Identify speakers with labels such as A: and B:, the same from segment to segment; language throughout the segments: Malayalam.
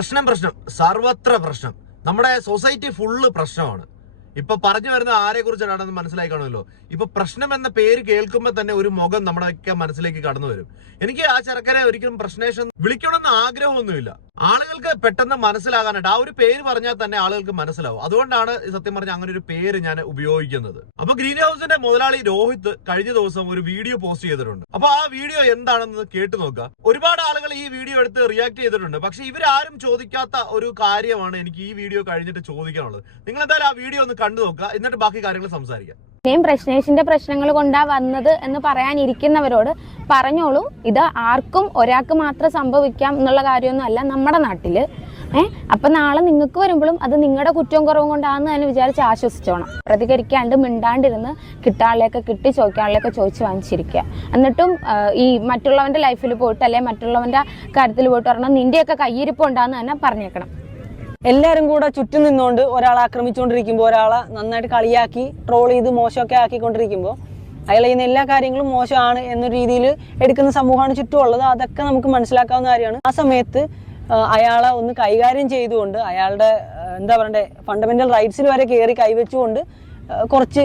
A: പ്രശ്നം പ്രശ്നം. സർവത്ര പ്രശ്നം. നമ്മുടെ സൊസൈറ്റി ഫുള്ള് പ്രശ്നമാണ്. ഇപ്പൊ പറഞ്ഞു വരുന്ന ആരെ കുറിച്ചാണെന്ന് മനസ്സിലായി കാണുമല്ലോ ഇപ്പൊ പ്രശ്നം എന്ന പേര് കേൾക്കുമ്പോൾ തന്നെ ഒരു മുഖം നമ്മുടെയൊക്കെ മനസ്സിലേക്ക് കടന്നു വരും എനിക്ക് ആ ചെറുക്കനെ ഒരിക്കലും പ്രശ്നേഷൻ വിളിക്കണമെന്ന് ആഗ്രഹമൊന്നുമില്ല. ആളുകൾക്ക് പെട്ടെന്ന് മനസ്സിലാകാനായിട്ട് ആ ഒരു പേര് പറഞ്ഞാൽ തന്നെ ആളുകൾക്ക് മനസ്സിലാവും. അതുകൊണ്ടാണ് സത്യം പറഞ്ഞ അങ്ങനെ ഒരു പേര് ഞാൻ ഉപയോഗിക്കുന്നത്. അപ്പൊ ഗ്രീൻ ഹൗസിന്റെ മുതലാളി രോഹിത് കഴിഞ്ഞ ദിവസം ഒരു വീഡിയോ പോസ്റ്റ് ചെയ്തിട്ടുണ്ട്. അപ്പൊ ആ വീഡിയോ എന്താണെന്ന് കേട്ടു നോക്കുക. ഒരുപാട് ആളുകൾ ഈ വീഡിയോ എടുത്ത് റിയാക്ട് ചെയ്തിട്ടുണ്ട്. പക്ഷെ ഇവരാരും ചോദിക്കാത്ത ഒരു കാര്യമാണ് എനിക്ക് ഈ വീഡിയോ കഴിഞ്ഞിട്ട് ചോദിക്കാനുള്ളത്. നിങ്ങൾ എന്തായാലും ആ വീഡിയോ ഒന്ന് കണ്ടു നോക്കുക. എന്നിട്ട് ബാക്കി കാര്യങ്ങൾ സംസാരിക്കാം.
B: ഇത്രയും പ്രശ്നേഷിന്റെ പ്രശ്നങ്ങൾ കൊണ്ടാ വന്നത് എന്ന് പറയാനിരിക്കുന്നവരോട് പറഞ്ഞോളൂ. ഇത് ആർക്കും ഒരാൾക്ക് മാത്രം സംഭവിക്കാം എന്നുള്ള കാര്യമൊന്നും അല്ല. നമ്മുടെ നാട്ടിൽ ഏ അപ്പൊ നാളെ നിങ്ങൾക്ക് വരുമ്പോഴും അത് നിങ്ങളുടെ കുറ്റവും കുറവും കൊണ്ടാന്ന് തന്നെ വിചാരിച്ച് ആശ്വസിച്ചോണം. പ്രതികരിക്കാണ്ട് മിണ്ടാണ്ടിരുന്ന് കിട്ടാളിലേക്ക് കിട്ടി ചോദിക്കാളിലേക്ക് ചോദിച്ച് വാങ്ങിച്ചിരിക്കുക. എന്നിട്ടും ഈ മറ്റുള്ളവന്റെ ലൈഫിൽ പോയിട്ട് അല്ലെ മറ്റുള്ളവന്റെ കാര്യത്തിൽ പോയിട്ട് പറഞ്ഞാൽ നിന്റെയൊക്കെ കയ്യിരിപ്പ് ഉണ്ടാന്ന് തന്നെ പറഞ്ഞേക്കണം.
C: എല്ലാവരും കൂടെ ചുറ്റും നിന്നുകൊണ്ട് ഒരാളെ ആക്രമിച്ചുകൊണ്ടിരിക്കുമ്പോൾ ഒരാളെ നന്നായിട്ട് കളിയാക്കി ട്രോൾ ചെയ്ത് മോശമൊക്കെ ആക്കിക്കൊണ്ടിരിക്കുമ്പോൾ അയാൾ ചെയ്യുന്ന എല്ലാ കാര്യങ്ങളും മോശമാണ് എന്ന രീതിയിൽ എടുക്കുന്ന സമൂഹമാണ് ചുറ്റുമുള്ളത്. അതൊക്കെ നമുക്ക് മനസ്സിലാക്കാവുന്ന കാര്യമാണ്. ആ സമയത്ത് അയാളെ ഒന്ന് കൈകാര്യം ചെയ്തുകൊണ്ട് അയാളുടെ എന്താ പറയണ്ടേ ഫണ്ടമെന്റൽ റൈറ്റ്സിൽ വരെ കയറി കൈവച്ചുകൊണ്ട് കുറച്ച്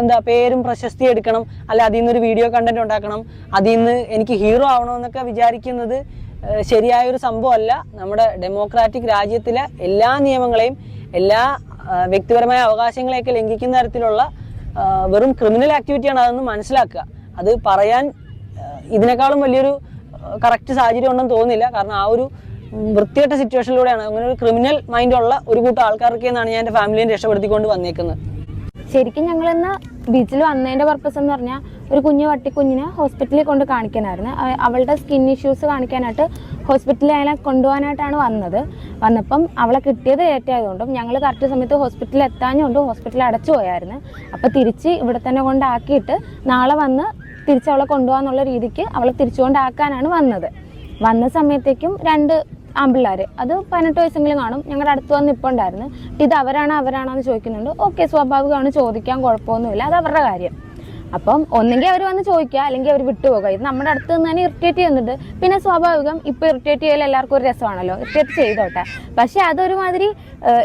C: എന്താ പേരും പ്രശസ്തി എടുക്കണം അല്ല അതിൽ നിന്നൊരു വീഡിയോ കണ്ടന്റ് ഉണ്ടാക്കണം അതിൽ നിന്ന് എനിക്ക് ഹീറോ ആവണമെന്നൊക്കെ വിചാരിക്കുന്നത് ശരിയായൊരു സംഭവമല്ല. നമ്മുടെ ഡെമോക്രാറ്റിക് രാജ്യത്തിലെ എല്ലാ നിയമങ്ങളെയും എല്ലാ വ്യക്തിപരമായ അവകാശങ്ങളെയൊക്കെ ലംഘിക്കുന്ന തരത്തിലുള്ള വെറും ക്രിമിനൽ ആക്ടിവിറ്റിയാണ് അതെന്ന് മനസ്സിലാക്കുക. അത് പറയാൻ ഇതിനേക്കാളും വലിയൊരു കറക്റ്റ് സാഹചര്യം ഉണ്ടെന്ന് തോന്നുന്നില്ല. കാരണം ആ ഒരു വൃത്തികെട്ട സിറ്റുവേഷനിലൂടെയാണ് അങ്ങനെ ഒരു ക്രിമിനൽ മൈൻഡ് ഉള്ള ഒരു കൂട്ടം ആൾക്കാർക്ക് എന്നാണ് ഞാൻ എന്റെ ഫാമിലിയെ രക്ഷപ്പെടുത്തിക്കൊണ്ട് വന്നേക്കുന്നത്.
B: ശരിക്കും ഞങ്ങൾ ഇന്ന് ബീച്ചിൽ വന്നതിന്റെ പർപ്പസ് എന്ന് പറഞ്ഞാൽ ഒരു കുഞ്ഞു വട്ടിക്കുഞ്ഞിനെ ഹോസ്പിറ്റലിൽ കൊണ്ട് കാണിക്കാനായിരുന്നു. അവളുടെ സ്കിൻ ഇഷ്യൂസ് കാണിക്കാനായിട്ട് ഹോസ്പിറ്റലിൽ അതിനെ കൊണ്ടുപോകാനായിട്ടാണ് വന്നത്. വന്നപ്പം അവളെ കിട്ടിയത് ലേറ്റ് ആയതുകൊണ്ടും ഞങ്ങൾ കറക്റ്റ് സമയത്ത് ഹോസ്പിറ്റലിൽ എത്താഞ്ഞുകൊണ്ട് ഹോസ്പിറ്റലിൽ അടച്ചു പോയായിരുന്നു. അപ്പോൾ തിരിച്ച് ഇവിടെ തന്നെ കൊണ്ടാക്കിയിട്ട് നാളെ വന്ന് തിരിച്ച് അവളെ കൊണ്ടുപോകാന്നുള്ള രീതിക്ക് അവളെ തിരിച്ചുകൊണ്ടാക്കാനാണ് വന്നത്. വന്ന സമയത്തേക്കും രണ്ട് ആമ്പിള്ളേർ അത് പതിനെട്ട് വയസ്സെങ്കിലും കാണും. ഞങ്ങളുടെ അടുത്ത് വന്ന് ഇപ്പോൾ ഉണ്ടായിരുന്നു ഇത് അവരാണ് അവരാണോ എന്ന് ചോദിക്കുന്നുണ്ട്. ഓക്കെ സ്വാഭാവികമാണ്. ചോദിക്കാൻ കുഴപ്പമൊന്നുമില്ല അത് അവരുടെ കാര്യം. അപ്പം ഒന്നെങ്കിൽ അവർ വന്ന് ചോദിക്കുക അല്ലെങ്കിൽ അവർ വിട്ടുപോകുക ഇത് നമ്മുടെ അടുത്ത് നിന്ന് തന്നെ ഇറിറ്റേറ്റ് ചെയ്യുന്നുണ്ട്. പിന്നെ സ്വാഭാവികം ഇപ്പോൾ ഇറിറ്റേറ്റ് ചെയ്യൽ എല്ലാവർക്കും ഒരു രസമാണല്ലോ. ഇറിറ്റേറ്റ് ചെയ്തോട്ടെ. പക്ഷെ അതൊരുമാതിരി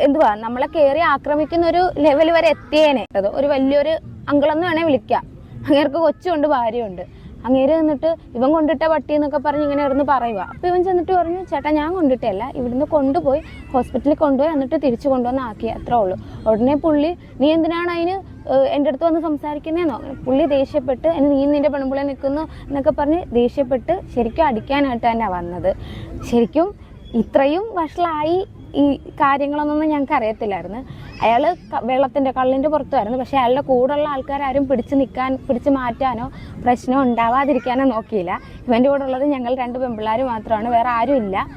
B: എന്തുവാ നമ്മളെ കയറി ആക്രമിക്കുന്ന ഒരു ലെവൽ വരെ എത്തിയേനെ. ഒരു വലിയൊരു അങ്കിളെന്ന് വേണേൽ വിളിക്കാം. അങ്ങേർക്ക് കൊച്ചുണ്ട് ഭാര്യയുണ്ട്. അങ്ങേര് നിന്നിട്ട് ഇവൻ കൊണ്ടിട്ട പട്ടി എന്നൊക്കെ പറഞ്ഞ് ഇങ്ങനെ ഇരുന്ന് പറയുക അപ്പോൾ ഇവൻ ചെന്നിട്ട് പറഞ്ഞു ചേട്ടാ ഞാൻ കൊണ്ടിട്ടല്ല ഇവിടുന്ന് കൊണ്ടുപോയി ഹോസ്പിറ്റലിൽ കൊണ്ടുപോയി എന്നിട്ട് തിരിച്ചു കൊണ്ടുവന്ന് ആക്കി അത്രേ ഉള്ളൂ. ഉടനെ പുള്ളി നീ എന്തിനാണ് അതിന് എന്റെ അടുത്ത് വന്ന് സംസാരിക്കുന്നതെന്നോ പുള്ളി ദേഷ്യപ്പെട്ട് "എന്നെ നീ നിന്റെ പെൺപിള്ളെ നിൽക്കുന്നു എന്നൊക്കെ പറഞ്ഞ് ദേഷ്യപ്പെട്ട് ശരിക്കും അടിക്കാനായിട്ട് തന്നെ വന്നത്. ശരിക്കും ഇത്രയും വഷളായി ഈ കാര്യങ്ങളൊന്നും ഞങ്ങൾക്ക് അറിയത്തില്ലായിരുന്നു. അയാൾ വെള്ളത്തിന്റെ കള്ളിന്റെ പുറത്തുമായിരുന്നു പക്ഷേ അയാളുടെ കൂടെയുള്ള ആൾക്കാരും പിടിച്ച് നിൽക്കാൻ പിടിച്ച് മാറ്റാനോ പ്രശ്നം ഉണ്ടാവാതിരിക്കാനോ നോക്കിയില്ല. ഇവന്റെ കൂടെ ഉള്ളത് ഞങ്ങൾ രണ്ട് പെമ്പിള്ളേർ മാത്രമാണ് വേറെ ആരും ഇല്ല.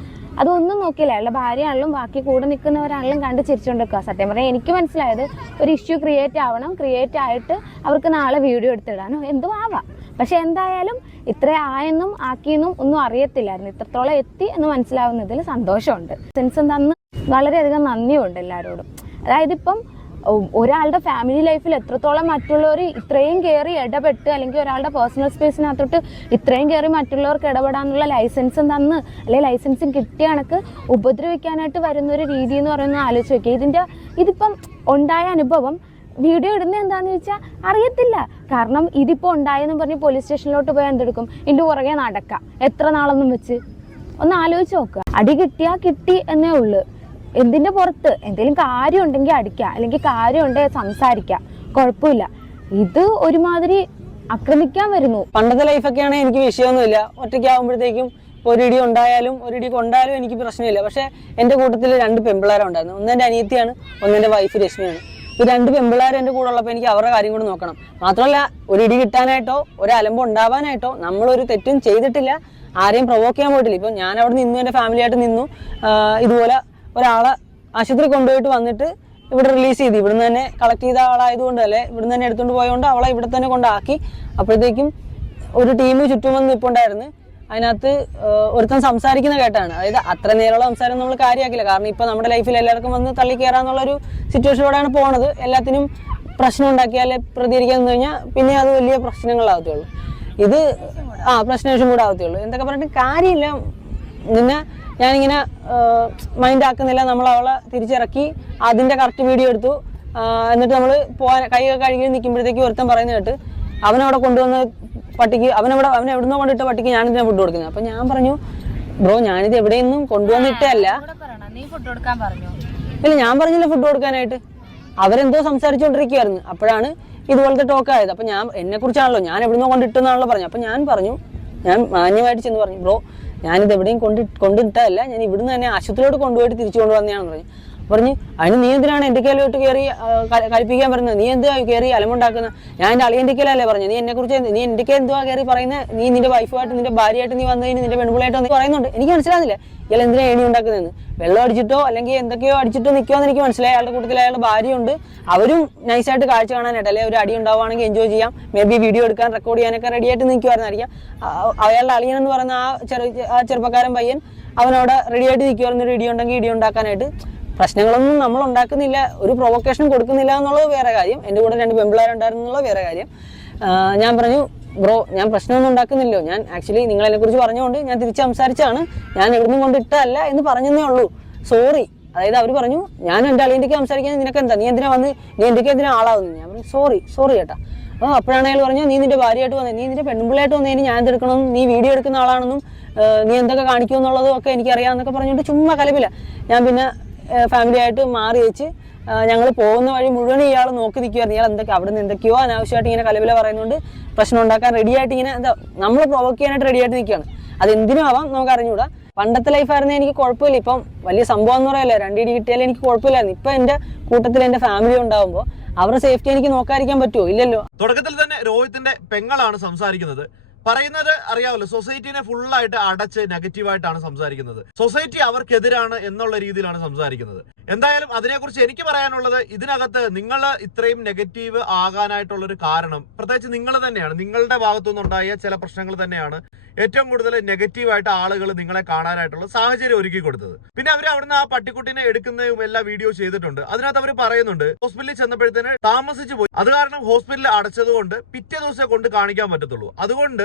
B: അതൊന്നും നോക്കിയില്ല. അയാളുടെ ഭാര്യയാണെങ്കിലും ബാക്കി കൂടെ നിൽക്കുന്നവരാണെങ്കിലും കണ്ട് ചിരിച്ചുകൊണ്ട് നിൽക്കുക സത്യം പറഞ്ഞാൽ എനിക്ക് മനസ്സിലായത് ഒരു ഇഷ്യൂ ക്രിയേറ്റ് ആവണം ക്രിയേറ്റ് ആയിട്ട് അവർക്ക് നാളെ വീഡിയോ എടുത്തിടാനോ എന്തും ആവാം. പക്ഷെ എന്തായാലും ഇത്ര ആയെന്നും ആക്കിയെന്നും ഒന്നും അറിയത്തില്ലായിരുന്നു. ഇത്രത്തോളം എത്തി എന്ന് മനസ്സിലാവുന്നതിൽ സന്തോഷമുണ്ട്. സെൻസ് തന്ന് വളരെയധികം നന്ദിയുണ്ട് എല്ലാവരോടും അതായത് ഇപ്പം ഒരാളുടെ ഫാമിലി ലൈഫിൽ എത്രത്തോളം മറ്റുള്ളവർ ഇത്രയും കയറി ഇടപെട്ട് അല്ലെങ്കിൽ ഒരാളുടെ പേഴ്സണൽ സ്പേസിനകത്തോട്ട് ഇത്രയും കയറി മറ്റുള്ളവർക്ക് ഇടപെടാനുള്ള ലൈസൻസും തന്ന് അല്ലെങ്കിൽ ലൈസൻസും കിട്ടിയ കണക്ക് ഉപദ്രവിക്കാനായിട്ട് വരുന്ന ഒരു രീതി എന്ന് പറയുന്നത് ആലോചിച്ച് നോക്കി ഇതിന്റെ ഇതിപ്പം ഉണ്ടായ അനുഭവം വീഡിയോ ഇടുന്നത് എന്താന്ന് ചോദിച്ചാൽ അറിയത്തില്ല. കാരണം ഇതിപ്പോൾ ഉണ്ടായെന്ന് പറഞ്ഞ് പോലീസ് സ്റ്റേഷനിലോട്ട് പോയാൽ എന്തെടുക്കും? ഇതിന്റെ പുറകെ നടക്കാം. എത്ര നാളൊന്നും വെച്ച്? ഒന്ന് ആലോചിച്ച് നോക്കുക അടി കിട്ടിയാൽ കിട്ടി എന്നേ ഉള്ളൂ. എന്തിന്റെ പുറത്ത്? എന്തെങ്കിലും കാര്യം ഉണ്ടെങ്കിൽ അടിക്കുക അല്ലെങ്കിൽ കാര്യം ഉണ്ടെങ്കിൽ സംസാരിക്കുക കുഴപ്പമില്ല ഇത് ഒരുമാതിരി ആക്രമിക്കാൻ വരുന്നു.
C: പണ്ടത്തെ ലൈഫൊക്കെയാണെങ്കിൽ എനിക്ക് വിഷയമൊന്നുമില്ല. ഒറ്റയ്ക്കാവുമ്പോഴത്തേക്കും ഒരിടി ഉണ്ടായാലും ഒരിടി കൊണ്ടായാലും എനിക്ക് പ്രശ്നമില്ല. പക്ഷെ എന്റെ കൂട്ടത്തിൽ രണ്ട് പെമ്പിളാരുണ്ടായിരുന്നു ഒന്ന് എന്റെ അനിയത്തിയാണ് ഒന്ന് എന്റെ വൈഫ് രശ്മിയാണ്. ഈ രണ്ട് പെമ്പിളാരും എന്റെ കൂടെ ഉള്ളപ്പോൾ എനിക്ക് അവരുടെ കാര്യം കൂടി നോക്കണം. മാത്രമല്ല ഒരിടി കിട്ടാനായിട്ടോ ഒരു അലമ്പ് ഉണ്ടാവാനായിട്ടോ നമ്മളൊരു തെറ്റും ചെയ്തിട്ടില്ല. ആരെയും പ്രൊവോക്ക് ചെയ്യാൻ പോയിട്ടില്ല. ഇപ്പം ഞാൻ അവിടെ നിന്നു എന്റെ ഫാമിലിയായിട്ട് നിന്നു. ഇതുപോലെ ഒരാളെ ആശുപത്രി കൊണ്ടുപോയിട്ട് വന്നിട്ട് ഇവിടെ റിലീസ് ചെയ്തു. ഇവിടുന്ന് തന്നെ കളക്ട് ചെയ്ത ആളായതുകൊണ്ട് അല്ലെ? ഇവിടുന്ന് തന്നെ എടുത്തുകൊണ്ട് പോയതുകൊണ്ട് അവളെ ഇവിടെ തന്നെ കൊണ്ടാക്കി. അപ്പോഴത്തേക്കും ഒരു ടീം ചുറ്റും വന്ന് നിൽപ്പുണ്ടായിരുന്നു അതിനകത്ത് ഒരുത്തം ഒരുത്തൻ സംസാരിക്കുന്ന കേട്ടാണ്. അതായത് അത്ര നേരമുള്ള സംസാരം നമ്മൾ കാര്യമാക്കില്ല കാരണം ഇപ്പൊ നമ്മുടെ ലൈഫിൽ എല്ലാവർക്കും വന്ന് തള്ളി കയറാന്നുള്ളൊരു സിറ്റുവേഷനോടാണ് പോണത്. എല്ലാത്തിനും പ്രശ്നം ഉണ്ടാക്കിയാൽ പ്രതികരിക്കാൻ നിന്ന് കഴിഞ്ഞാൽ പിന്നെ അത് വലിയ പ്രശ്നങ്ങളാകത്തുള്ളൂ ഇത് ആ പ്രശ്നേഷം കൂടെ ആവത്തുള്ളൂ എന്തൊക്കെ പറഞ്ഞിട്ട് കാര്യമില്ല. നിന്നെ ഞാനിങ്ങനെ മൈൻഡ് ആക്കുന്നില്ല നമ്മൾ അവളെ തിരിച്ചിറക്കി അതിന്റെ കറക്റ്റ് വീഡിയോ എടുത്തു. എന്നിട്ട് നമ്മൾ പോകാൻ കൈയൊക്കെ കഴുകി നിൽക്കുമ്പോഴത്തേക്ക് ഒരുത്തം പറയുന്നത് കേട്ട് അവനവിടെ കൊണ്ടുവന്ന് പട്ടിക്ക് അവനവിടെ അവൻ എവിടുന്നോ കൊണ്ടിട്ട പട്ടിക്ക് ഞാനിതിനെ ഫുഡ് കൊടുക്കുന്നത്. അപ്പൊ ഞാൻ പറഞ്ഞു ബ്രോ ഞാനിത് എവിടെയൊന്നും കൊണ്ടുവന്നിട്ടല്ല. ഇല്ല ഞാൻ പറഞ്ഞില്ല ഫുഡ് കൊടുക്കാനായിട്ട്. അവരെന്തോ സംസാരിച്ചുകൊണ്ടിരിക്കുകയായിരുന്നു അപ്പോഴാണ് ഇതുപോലത്തെ ടോക്ക് ആയത്. അപ്പൊ ഞാൻ എന്നെ കുറിച്ചാണല്ലോ ഞാൻ എവിടുന്നോ കൊണ്ടിട്ടെന്നാണല്ലോ പറഞ്ഞു അപ്പൊ ഞാൻ പറഞ്ഞു ഞാൻ മാന്യമായിട്ട് ചെന്ന് പറഞ്ഞു ബ്രോ ഞാനിത് എവിടെയും കൊണ്ടു കൊണ്ടിട്ടല്ല ഞാൻ ഇവിടുന്ന് തന്നെ ആശുപത്രിയിലോട്ട് കൊണ്ടുപോയിട്ട് തിരിച്ചു കൊണ്ടുവന്നതാണെന്ന് പറഞ്ഞു. പറഞ്ഞു അതിന് നീ എന്തിനാണ് എന്റെ കയ്യിലോട്ട് കയറി ആ, ക- കഴിപ്പിക്കാൻ പറഞ്ഞത്? നീ എന്തുവാ കയറി അലമുണ്ടാക്കുന്ന? ഞാൻ എന്റെ അളിയന്റെ കയ്യിലല്ലേ പറഞ്ഞു നീ എന്നെ കുറിച്ച് നീ എന്റെ കയ്യിൽ എന്തുവാ കയറി പറയുന്നത് നീ നിന്റെ വൈഫുമായിട്ട് നിന്റെ ഭാര്യയായിട്ട് നീ വന്നതിന് നിന്റെ പെൺപിള്ളയായിട്ട് നീ പറയുന്നുണ്ട്. എനിക്ക് മനസ്സിലാകുന്നില്ല ഇയാൾ എന്തിനാ ഏണി ഉണ്ടാക്കുന്നതെന്ന്? വെള്ളം അടിച്ചിട്ടോ അല്ലെങ്കിൽ എന്തൊക്കെയോ അടിച്ചിട്ടോ നിൽക്കുമെന്ന് എനിക്ക് മനസ്സിലായി. അയാളുടെ കൂട്ടത്തിൽ അയാളുടെ ഭാര്യയുണ്ട്. അവരും നൈസായിട്ട് കാഴ്ച കാണാനായിട്ട് അല്ലെങ്കിൽ ഒരു അടി ഉണ്ടാവുകയാണെങ്കിൽ എൻജോയ് ചെയ്യാം. മേ ബി വീഡിയോ എടുക്കാൻ റെക്കോർഡ് ചെയ്യാനൊക്കെ റെഡി ആയിട്ട് നിൽക്കുമായിരുന്നായിരിക്കാം അയാളുടെ അളിയൻ എന്ന് പറയുന്ന ആ ചെറു ആ ചെറുപ്പക്കാരൻ പയ്യൻ അവനവിടെ റെഡി ആയിട്ട് നിൽക്കുമായിരുന്നു ഒരു ഇടി ഉണ്ടെങ്കിൽ ഇടി ഉണ്ടാക്കാനായിട്ട്. പ്രശ്നങ്ങളൊന്നും നമ്മൾ ഉണ്ടാക്കുന്നില്ല ഒരു പ്രൊവക്കേഷൻ കൊടുക്കുന്നില്ല എന്നുള്ളത് വേറെ കാര്യം. എന്റെ കൂടെ രണ്ട് പെമ്പിളാരുണ്ടായിരുന്നുള്ളത് വേറെ കാര്യം. ഞാൻ പറഞ്ഞു ബ്രോ ഞാൻ പ്രശ്നമൊന്നും ഉണ്ടാക്കുന്നില്ലോ ഞാൻ ആക്ച്വലി നിങ്ങൾ എന്നെ കുറിച്ച് പറഞ്ഞുകൊണ്ട് ഞാൻ തിരിച്ച് സംസാരിച്ചാണ്. ഞാൻ എവിടുന്നും കൊണ്ടിട്ടല്ല എന്ന് പറഞ്ഞതേ ഉള്ളൂ. സോറി അതായത് അവർ പറഞ്ഞു ഞാൻ എന്റെ അളിയന്റെക്ക് സംസാരിക്കാൻ നിനക്ക് എന്താ നീ എന്തിനാ വന്ന് നീ എന്തൊക്കെ എന്തിനാ ആളാവുന്നു? ഞാൻ പറഞ്ഞു സോറി സോറി ചേട്ടാ അപ്പോൾ അപ്പോഴാണ് അയാൾ പറഞ്ഞു നീ നിന്റെ ഭാര്യയായിട്ട് വന്നത് നീ നിന്റെ പെൺപിള്ളയായിട്ട് വന്നതിന് ഞാൻ എന്തെടുക്കണം നീ വീഡിയോ എടുക്കുന്ന ആളാണെന്നും നീ എന്തൊക്കെ കാണിക്കുമെന്നുള്ളതും ഒക്കെ എനിക്കറിയാമെന്നൊക്കെ പറഞ്ഞുകൊണ്ട് ചുമ്മാ കലപില്ല ഞാൻ പിന്നെ ഫാമിലി ആയിട്ട് മാറി വെച്ച് ഞങ്ങൾ പോകുന്ന വഴി മുഴുവൻ ഇയാൾ നോക്കി നിൽക്കുമായിരുന്നു ഇയാൾ എന്തൊക്കെ അവിടെ നിന്ന് എന്തൊക്കെയോ അനാവശ്യമായിട്ട് ഇങ്ങനെ കലവില പറയുന്നുണ്ട്. പ്രശ്നം ഉണ്ടാക്കാൻ റെഡി ആയിട്ട് ഇങ്ങനെ എന്താ നമ്മൾ പ്രൊവോക്ക് ചെയ്യാനായിട്ട് റെഡിയായിട്ട് നിൽക്കുകയാണ് അത് എന്തിനും ആവാം നമുക്ക് അറിഞ്ഞുകൂടാ. പണ്ടത്തെ ലൈഫായിരുന്നേ എനിക്ക് കുഴപ്പമില്ല. ഇപ്പം വലിയ സംഭവം എന്ന് പറയല്ലേ രണ്ടിടി കിട്ടിയാലും എനിക്ക് കുഴപ്പമില്ലായിരുന്നു. ഇപ്പം എന്റെ കൂട്ടത്തിൽ എന്റെ ഫാമിലി ഉണ്ടാകുമ്പോൾ അവരുടെ സേഫ്റ്റി എനിക്ക് നോക്കാതിരിക്കാൻ പറ്റുമോ? ഇല്ലല്ലോ.
A: തുടക്കത്തിൽ തന്നെ രോഹിത്തിന്റെ പെങ്ങളാണ് സംസാരിക്കുന്നത്. പറയുന്നത് അറിയാമല്ലോ സൊസൈറ്റിനെ ഫുള്ളായിട്ട് അടച്ച് നെഗറ്റീവായിട്ടാണ് സംസാരിക്കുന്നത്. സൊസൈറ്റി അവർക്കെതിരാണ് എന്നുള്ള രീതിയിലാണ് സംസാരിക്കുന്നത്. എന്തായാലും അതിനെക്കുറിച്ച് എനിക്ക് പറയാനുള്ളത് ഇതിനകത്ത് നിങ്ങൾ ഇത്രയും നെഗറ്റീവ് ആകാനായിട്ടുള്ള ഒരു കാരണം പ്രത്യേകിച്ച് നിങ്ങൾ തന്നെയാണ്. നിങ്ങളുടെ ഭാഗത്തുനിന്നുണ്ടായ ചില പ്രശ്നങ്ങൾ തന്നെയാണ് ഏറ്റവും കൂടുതൽ നെഗറ്റീവായിട്ട് ആളുകൾ നിങ്ങളെ കാണാനായിട്ടുള്ള സാഹചര്യം ഒരുക്കി കൊടുത്തത്. പിന്നെ അവർ അവിടുന്ന് ആ പട്ടിക്കുട്ടിനെ എടുക്കുന്നതും എല്ലാ വീഡിയോ ചെയ്തിട്ടുണ്ട്. അതിനകത്ത് അവർ പറയുന്നുണ്ട് ഹോസ്പിറ്റലിൽ ചെന്നപ്പോഴത്തേന് താമസിച്ചു പോയി. അത് കാരണം ഹോസ്പിറ്റലിൽ അടച്ചതുകൊണ്ട് പിറ്റേ ദിവസം കൊണ്ട് കാണിക്കാൻ പറ്റത്തുള്ളൂ. അതുകൊണ്ട്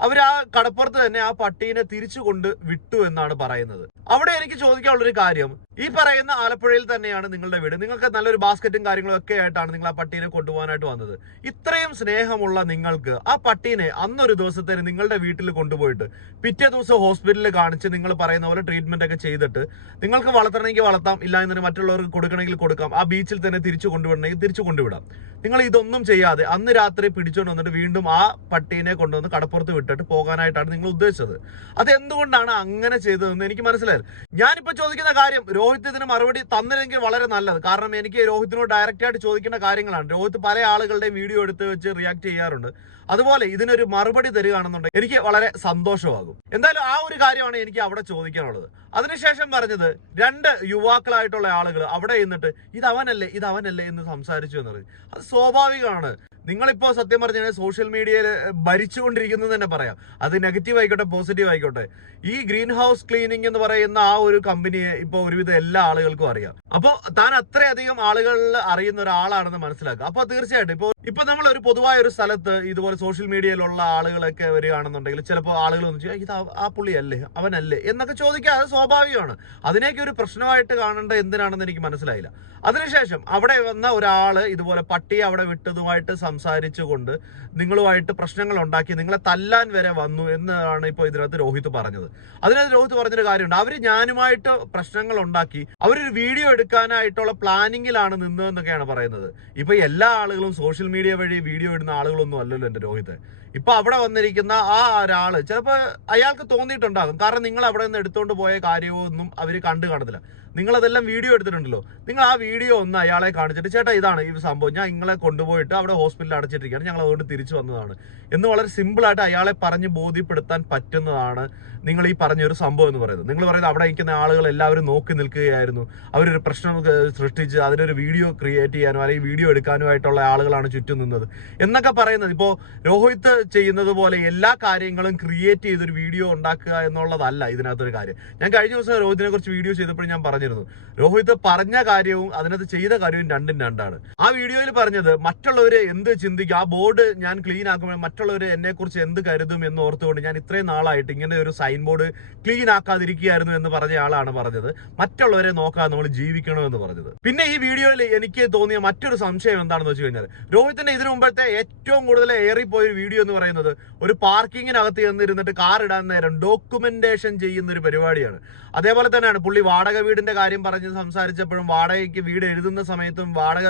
A: അവർ ആ കടപ്പുറത്ത് തന്നെ ആ പട്ടീനെ തിരിച്ചു കൊണ്ട് വിട്ടു എന്നാണ് പറയുന്നത്. അവിടെ എനിക്ക് ചോദിക്കാനുള്ളൊരു കാര്യം ഈ പറയുന്ന ആലപ്പുഴയിൽ തന്നെയാണ് നിങ്ങളുടെ വീട്. നിങ്ങൾക്ക് നല്ലൊരു ബാസ്ക്കറ്റും കാര്യങ്ങളും ഒക്കെ ആയിട്ടാണ് നിങ്ങൾ ആ പട്ടീനെ കൊണ്ടുപോകാനായിട്ട് വന്നത്. ഇത്രയും സ്നേഹമുള്ള നിങ്ങൾക്ക് ആ പട്ടീനെ അന്നൊരു ദിവസത്തേന് നിങ്ങളുടെ വീട്ടിൽ കൊണ്ടുപോയിട്ട് പിറ്റേ ദിവസം ഹോസ്പിറ്റലിൽ കാണിച്ച് നിങ്ങൾ പറയുന്ന പോലെ ട്രീറ്റ്മെന്റ് ഒക്കെ ചെയ്തിട്ട് നിങ്ങൾക്ക് വളർത്തണമെങ്കിൽ വളർത്താം ഇല്ല എന്നു മറ്റുള്ളവർക്ക് കൊടുക്കണമെങ്കിൽ കൊടുക്കാം ആ ബീച്ചിൽ തന്നെ തിരിച്ചു കൊണ്ടുവിടണമെങ്കിൽ തിരിച്ചു കൊണ്ടുവിടാം. നിങ്ങൾ ഇതൊന്നും ചെയ്യാതെ അന്ന് രാത്രി പിടിച്ചുകൊണ്ട് വന്നിട്ട് വീണ്ടും ആ പട്ടീനെ കൊണ്ടുവന്ന് കടപ്പുറത്ത് വിട്ടിട്ട് പോകാനായിട്ടാണ് നിങ്ങൾ ഉദ്ദേശിച്ചത്. അത് എന്തുകൊണ്ടാണ് അങ്ങനെ ചെയ്തതെന്ന് എനിക്ക് മനസ്സിലായത് ഞാനിപ്പോ ചോദിക്കുന്ന കാര്യം രോഹിത് ഇതിന് മറുപടി തന്നില്ലെങ്കിൽ വളരെ നല്ലത്. കാരണം എനിക്ക് രോഹിത്തിനോട് ഡയറക്റ്റ് ആയിട്ട് ചോദിക്കേണ്ട കാര്യങ്ങളാണ്. രോഹിത് പല ആളുകളുടെയും വീഡിയോ എടുത്ത് വെച്ച് റിയാക്ട് ചെയ്യാറുണ്ട്. അതുപോലെ ഇതിനൊരു മറുപടി തരികയാണെന്നുണ്ടെങ്കിൽ എനിക്ക് വളരെ സന്തോഷമാകും. എന്തായാലും ആ ഒരു കാര്യമാണ് എനിക്ക് അവിടെ ചോദിക്കാനുള്ളത്. അതിനുശേഷം പറഞ്ഞത് രണ്ട് യുവാക്കളായിട്ടുള്ള ആളുകൾ അവിടെ നിന്നിട്ട് ഇത് അവനല്ലേ ഇത് അവനല്ലേ എന്ന് സംസാരിച്ചു എന്ന് പറയും. അത് സ്വാഭാവികമാണ്. നിങ്ങളിപ്പോ സത്യം പറഞ്ഞു കഴിഞ്ഞാൽ സോഷ്യൽ മീഡിയയിൽ ഭരിച്ചുകൊണ്ടിരിക്കുന്നത് തന്നെ പറയാം. അത് നെഗറ്റീവ് ആയിക്കോട്ടെ പോസിറ്റീവ് ആയിക്കോട്ടെ. ഈ ഗ്രീൻ ഹൗസ് ക്ലീനിങ് എന്ന് പറയുന്ന ആ ഒരു കമ്പനിയെ ഇപ്പോൾ ഒരുവിധം എല്ലാ ആളുകൾക്കും അറിയാം. അപ്പോൾ താൻ അത്രയധികം ആളുകളിൽ അറിയുന്ന ഒരാളാണെന്ന് മനസ്സിലാക്കുക. അപ്പോൾ തീർച്ചയായിട്ടും ഇപ്പോൾ ഇപ്പൊ നമ്മൾ ഒരു പൊതുവായ ഒരു സ്ഥലത്ത് ഇതുപോലെ സോഷ്യൽ മീഡിയയിലുള്ള ആളുകളൊക്കെ വരികയാണെന്നുണ്ടെങ്കിൽ ചിലപ്പോൾ ആളുകൾ ഒന്ന് ചോദിക്കും ഇത് ആ- പുള്ളിയല്ലേ അവനല്ലേ? എന്നൊക്കെ ചോദിക്കുക അത് സ്വാഭാവികമാണ്. അതിനേക്ക് ഒരു പ്രശ്നമായിട്ട് കാണേണ്ട എന്തിനാണെന്ന് എനിക്ക് മനസ്സിലായില്ല. അതിനുശേഷം അവിടെ വന്ന ഒരാൾ ഇതുപോലെ പട്ടിയെ അവിടെ വിട്ടതുമായിട്ട് സംസാരിച്ചുകൊണ്ട് നിങ്ങളുമായിട്ട് പ്രശ്നങ്ങൾ ഉണ്ടാക്കി നിങ്ങളെ തല്ലാൻ വരെ വന്നു എന്നാണ് ഇപ്പോൾ ഇതിനകത്ത് രോഹിത് പറഞ്ഞത്. അതിനകത്ത് രോഹിത് പറഞ്ഞൊരു കാര്യമുണ്ട്. അവർ ഞാനുമായിട്ട് പ്രശ്നങ്ങൾ ഉണ്ടാക്കി അവരൊരു വീഡിയോ എടുക്കാനായിട്ടുള്ള പ്ലാനിങ്ങിലാണ് നിന്നതെന്നൊക്കെയാണ് പറയുന്നത്. ഇപ്പൊ എല്ലാ ആളുകളും സോഷ്യൽ മീഡിയ വഴി വീഡിയോ ഇടുന്ന ആളുകളൊന്നും അല്ലല്ലോ എന്റെ രോഹിത് ഇപ്പൊ അവിടെ വന്നിരിക്കുന്ന ആ ഒരാൾ ചിലപ്പോ അയാൾക്ക് തോന്നിയിട്ടുണ്ടാകും. കാരണം നിങ്ങൾ അവിടെ നിന്ന് എടുത്തുകൊണ്ട് പോയ കാര്യമൊന്നും അവർ കണ്ടു കാണത്തില്ല. നിങ്ങൾ അതെല്ലാം വീഡിയോ എടുത്തിട്ടുണ്ടല്ലോ. നിങ്ങൾ ആ വീഡിയോ ഒന്ന് അയാളെ കാണിച്ചിട്ട് ചേട്ടാ ഇതാണ് ഈ സംഭവം. ഞാൻ നിങ്ങളെ കൊണ്ടുപോയിട്ട് അവിടെ ഹോസ്പിറ്റലിൽ അടച്ചിട്ടിരിക്കുകയാണ്. ഞങ്ങൾ അതുകൊണ്ട് തിരിച്ചു വന്നതാണ്. എന്ന് വളരെ സിമ്പിളായിട്ട് അയാളെ പറഞ്ഞ് ബോധ്യപ്പെടുത്താൻ പറ്റുന്നതാണ് നിങ്ങൾ ഈ പറഞ്ഞൊരു സംഭവം എന്ന് പറയുന്നത്. നിങ്ങൾ പറയുന്നത് അവിടെ നിൽക്കുന്ന ആളുകൾ എല്ലാവരും നോക്കി നിൽക്കുകയായിരുന്നു. അവരൊരു പ്രശ്നം സൃഷ്ടിച്ച് അതിനൊരു വീഡിയോ ക്രിയേറ്റ് ചെയ്യാനോ അല്ലെങ്കിൽ വീഡിയോ എടുക്കാനോ ആയിട്ടുള്ള ആളുകളാണ് ചുറ്റും നിന്നത്. എന്നൊക്കെ പറയുന്നത്. ഇപ്പോൾ രോഹിത് ചെയ്യുന്നത് പോലെ എല്ലാ കാര്യങ്ങളും ക്രിയേറ്റ് ചെയ്തൊരു വീഡിയോ ഉണ്ടാക്കുക എന്നുള്ളതല്ല ഇതിനകത്തൊരു കാര്യം. ഞാൻ കഴിഞ്ഞ ദിവസം രോഹിതിനെ കുറിച്ച് വീഡിയോ ചെയ്തപ്പോൾ ഞാൻ പറഞ്ഞിരുന്നു. രോഹിത് പറഞ്ഞ കാര്യവും അതിനകത്ത് ചെയ്ത കാര്യവും രണ്ടും രണ്ടാണ്. ആ വീഡിയോയിൽ പറഞ്ഞത് മറ്റുള്ളവരെ എന്ത് ചിന്തിക്കും? ആ ബോർഡ് ഞാൻ ക്ലീൻ ആക്കുമ്പോൾ മറ്റുള്ളവർ എന്നെ കുറിച്ച് എന്ത് കരുതും എന്ന് ഓർത്തുകൊണ്ട് ഞാൻ ഇത്രയും നാളായിട്ട് ഇങ്ങനെ ഒരു സൈൻ ബോർഡ് ക്ലീൻ ആക്കാതിരിക്കുകയായിരുന്നു എന്ന് പറഞ്ഞ ആളാണ് പറഞ്ഞത്. മറ്റുള്ളവരെ നോക്കാതെ നമ്മൾ ജീവിക്കണമെന്ന് പറഞ്ഞത്. പിന്നെ ഈ വീഡിയോയിൽ എനിക്ക് തോന്നിയ മറ്റൊരു സംശയം എന്താണെന്ന് വെച്ച് കഴിഞ്ഞാൽ രോഹിത്തിന്റെ ഇതിനു മുമ്പത്തെ ഏറ്റവും കൂടുതൽ ഏറിപ്പോയ വീഡിയോ എന്ന് പറയുന്നത് ഒരു പാർക്കിങ്ങിനകത്ത് ചെന്നിരുന്നിട്ട് കാർ ഇടാൻ നേരം ഡോക്യുമെന്റേഷൻ ചെയ്യുന്ന ഒരു പരിപാടിയാണ്. അതേപോലെ തന്നെയാണ് പുള്ളി വാടക വീടിന്റെ കാര്യം പറഞ്ഞ് സംസാരിച്ചപ്പോഴും വാടകയ്ക്ക് വീട് എഴുതുന്ന സമയത്തും വാടക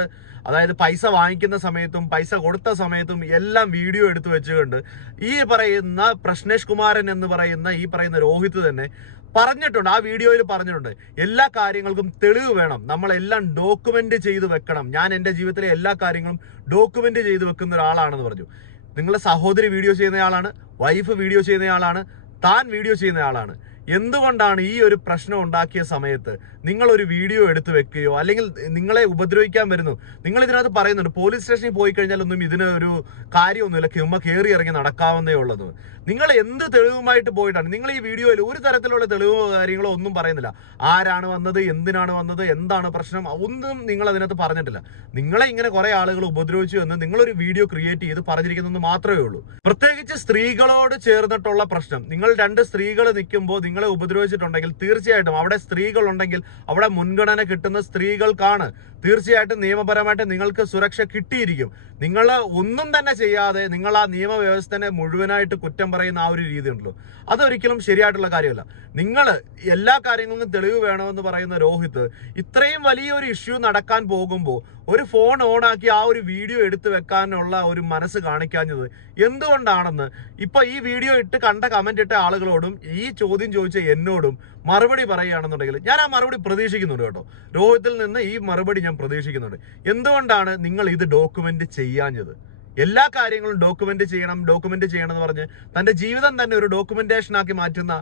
A: അതായത് പൈസ വാങ്ങിക്കുന്ന സമയത്തും പൈസ കൊടുത്ത സമയത്തും എല്ലാം വീഡിയോ എടുത്തു വെച്ചുകൊണ്ട് ഈ പറയുന്ന പ്രശ്നേഷ് കുമാരൻ എന്ന് പറയുന്ന ഈ പറയുന്ന രോഹിത് തന്നെ പറഞ്ഞിട്ടുണ്ട് ആ വീഡിയോയിൽ പറഞ്ഞിട്ടുണ്ട്. എല്ലാ കാര്യങ്ങൾക്കും തെളിവ് വേണം. നമ്മളെല്ലാം ഡോക്യുമെന്റ് ചെയ്ത് വെക്കണം. ഞാൻ എന്റെ ജീവിതത്തിലെ എല്ലാ കാര്യങ്ങളും ഡോക്യുമെന്റ് ചെയ്ത് വെക്കുന്ന ഒരാളാണെന്ന് പറഞ്ഞു. നിങ്ങളെ സഹോദരി വീഡിയോ ചെയ്യുന്നയാളാണ് വൈഫ് വീഡിയോ ചെയ്യുന്നയാളാണ് താൻ വീഡിയോ ചെയ്യുന്നയാളാണ്. എന്തുകൊണ്ടാണ് ഈ ഒരു പ്രശ്നം ഉണ്ടാക്കിയ സമയത്ത് നിങ്ങൾ ഒരു വീഡിയോ എടുത്തു വെക്കുകയോ അല്ലെങ്കിൽ നിങ്ങളെ ഉപദ്രവിക്കാൻ വരുന്നു? നിങ്ങൾ ഇതിനകത്ത് പറയുന്നുണ്ട് പോലീസ് സ്റ്റേഷനിൽ പോയി കഴിഞ്ഞാൽ ഒന്നും ഇതിന് ഒരു കാര്യമൊന്നുമില്ല. കിമ്മ കയറി ഇറങ്ങി നടക്കാവുന്നേ ഉള്ളത് നിങ്ങൾ എന്ത് തെളിവുമായിട്ട് പോയിട്ടാണ്? നിങ്ങൾ ഈ വീഡിയോയിൽ ഒരു തരത്തിലുള്ള തെളിവോ കാര്യങ്ങളോ ഒന്നും പറയുന്നില്ല. ആരാണ് വന്നത്? എന്തിനാണ് വന്നത്? എന്താണ് പ്രശ്നം? ഒന്നും നിങ്ങൾ അതിനകത്ത് പറഞ്ഞിട്ടില്ല. നിങ്ങളെ ഇങ്ങനെ കുറെ ആളുകൾ ഉപദ്രവിച്ചു എന്ന് നിങ്ങളൊരു വീഡിയോ ക്രിയേറ്റ് ചെയ്ത് പറഞ്ഞിരിക്കുന്നത് മാത്രമേ ഉള്ളൂ. പ്രത്യേകിച്ച് സ്ത്രീകളോട് ചേർന്നിട്ടുള്ള പ്രശ്നം. നിങ്ങൾ രണ്ട് സ്ത്രീകൾ നിൽക്കുമ്പോൾ നിങ്ങളെ ഉപദ്രവിച്ചിട്ടുണ്ടെങ്കിൽ തീർച്ചയായിട്ടും അവിടെ സ്ത്രീകളുണ്ടെങ്കിൽ അവിടെ മുൻഗണന കിട്ടുന്ന സ്ത്രീകൾക്കാണ്. തീർച്ചയായിട്ടും നിയമപരമായിട്ട് നിങ്ങൾക്ക് സുരക്ഷ കിട്ടിയിരിക്കും. നിങ്ങൾ ഒന്നും തന്നെ ചെയ്യാതെ നിങ്ങൾ ആ നിയമവ്യവസ്ഥനെ മുഴുവനായിട്ട് കുറ്റം പറയുന്ന ആ ഒരു രീതി ഉണ്ടല്ലോ. അതൊരിക്കലും ശരിയായിട്ടുള്ള കാര്യമല്ല. നിങ്ങൾ എല്ലാ കാര്യങ്ങൾക്കും തെളിവ് വേണമെന്ന് പറയുന്ന രോഹിത് ഇത്രയും വലിയൊരു ഇഷ്യൂ നടക്കാൻ പോകുമ്പോൾ ഒരു ഫോൺ ഓണാക്കി ആ ഒരു വീഡിയോ എടുത്തു വെക്കാനുള്ള ഒരു മനസ്സ് കാണിക്കാഞ്ഞത് എന്തുകൊണ്ടാണെന്ന് ഇപ്പൊ ഈ വീഡിയോ ഇട്ട് കണ്ട കമന്റ് ഇട്ട ആളുകളോടും ഈ ചോദ്യം ചോദിച്ച എന്നോടും മറുപടി പറയുകയാണെന്നുണ്ടെങ്കിൽ ഞാൻ ആ മറുപടി പ്രതീക്ഷിക്കുന്നുണ്ട് കേട്ടോ. രോഹിത്തിൽ നിന്ന് ഈ മറുപടി ഞാൻ പ്രതീക്ഷിക്കുന്നുണ്ട്. എന്തുകൊണ്ടാണ് നിങ്ങൾ ഇത് ഡോക്യുമെന്റ് ചെയ്യാഞ്ഞത്? എല്ലാ കാര്യങ്ങളും ഡോക്യുമെന്റ് ചെയ്യണം ഡോക്യുമെന്റ് ചെയ്യണം എന്ന് പറഞ്ഞ് തന്റെ ജീവിതം തന്നെ ഒരു ഡോക്യുമെന്റേഷൻ ആക്കി മാറ്റുന്ന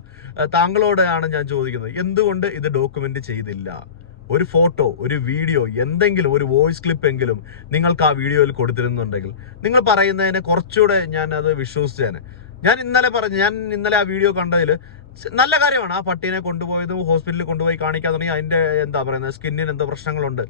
A: താങ്കളോട് താങ്കളോടാണ് ഞാൻ ചോദിക്കുന്നത്. എന്തുകൊണ്ട് ഇത് ഡോക്യുമെന്റ് ചെയ്തില്ല? ഒരു ഫോട്ടോ ഒരു വീഡിയോ എന്തെങ്കിലും ഒരു വോയിസ് ക്ലിപ്പ് എങ്കിലും നിങ്ങൾക്ക് ആ വീഡിയോയിൽ കൊടുത്തിരുന്നുണ്ടെങ്കിൽ. നിങ്ങൾ പറയുന്നതിനെ കുറച്ചുകൂടെ ഞാൻ അത് വിശ്വസിച്ചേനെ. ഞാൻ ഇന്നലെ പറഞ്ഞു ഞാൻ ഇന്നലെ ആ വീഡിയോ കണ്ടതിൽ നല്ല കാര്യമാണ്. ആ പട്ടീനെ കൊണ്ടുപോയതും ഹോസ്പിറ്റലിൽ കൊണ്ടുപോയി കാണിക്കാൻ തുടങ്ങി. അതിന്റെ എന്താ പറയുന്നത് സ്കിന്നിന് എന്തോ പ്രശ്നങ്ങളുണ്ട്.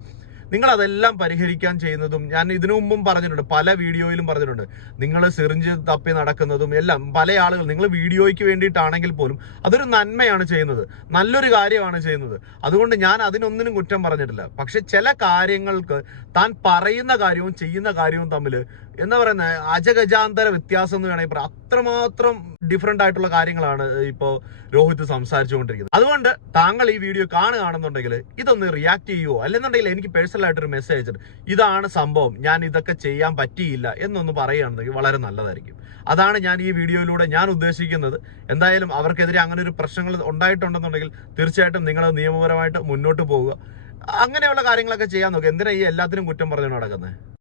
A: നിങ്ങൾ അതെല്ലാം പരിഹരിക്കാൻ ചെയ്യുന്നതും ഞാൻ ഇതിനു മുമ്പും പറഞ്ഞിട്ടുണ്ട്. പല വീഡിയോയിലും പറഞ്ഞിട്ടുണ്ട്. നിങ്ങൾ സിറിഞ്ച് തപ്പി നടക്കുന്നതും എല്ലാം പല ആളുകൾ നിങ്ങൾ വീഡിയോയ്ക്ക് വേണ്ടിയിട്ടാണെങ്കിൽ പോലും അതൊരു നന്മയാണ് ചെയ്യുന്നത്. നല്ലൊരു കാര്യമാണ് ചെയ്യുന്നത്. അതുകൊണ്ട് ഞാൻ അതിനൊന്നിനും കുറ്റം പറഞ്ഞിട്ടില്ല. പക്ഷെ ചില കാര്യങ്ങൾക്ക് താൻ പറയുന്ന കാര്യവും ചെയ്യുന്ന കാര്യവും തമ്മിൽ എന്താ പറയുന്നത് അജഗജാന്തര വ്യത്യാസം എന്ന് വേണമെങ്കിൽ അത്രമാത്രം ഡിഫറെന്റ് ആയിട്ടുള്ള കാര്യങ്ങളാണ് ഇപ്പോൾ രോഹിത് സംസാരിച്ചുകൊണ്ടിരിക്കുന്നത്. അതുകൊണ്ട് താങ്കൾ ഈ വീഡിയോ കാണുകയാണെന്നുണ്ടെങ്കിൽ ഇതൊന്ന് റിയാക്ട് ചെയ്യുവോ? അല്ലെന്നുണ്ടെങ്കിൽ എനിക്ക് പേഴ്സണൽ ആയിട്ടൊരു മെസ്സേജ് അയച്ചിട്ട് ഇതാണ് സംഭവം ഞാൻ ഇതൊക്കെ ചെയ്യാൻ പറ്റിയില്ല എന്നൊന്ന് പറയുകയാണെന്നുണ്ടെങ്കിൽ വളരെ നല്ലതായിരിക്കും. അതാണ് ഞാൻ ഈ വീഡിയോയിലൂടെ ഞാൻ ഉദ്ദേശിക്കുന്നത്. എന്തായാലും അവർക്കെതിരെ അങ്ങനെ ഒരു പ്രശ്നങ്ങൾ ഉണ്ടായിട്ടുണ്ടെന്നുണ്ടെങ്കിൽ തീർച്ചയായിട്ടും നിങ്ങൾ നിയമപരമായിട്ട് മുന്നോട്ട് പോവുക. അങ്ങനെയുള്ള കാര്യങ്ങളൊക്കെ ചെയ്യാൻ നോക്കുക എന്തിനാ ഈ എല്ലാത്തിനും കുറ്റം പറഞ്ഞു നടക്കുന്നത്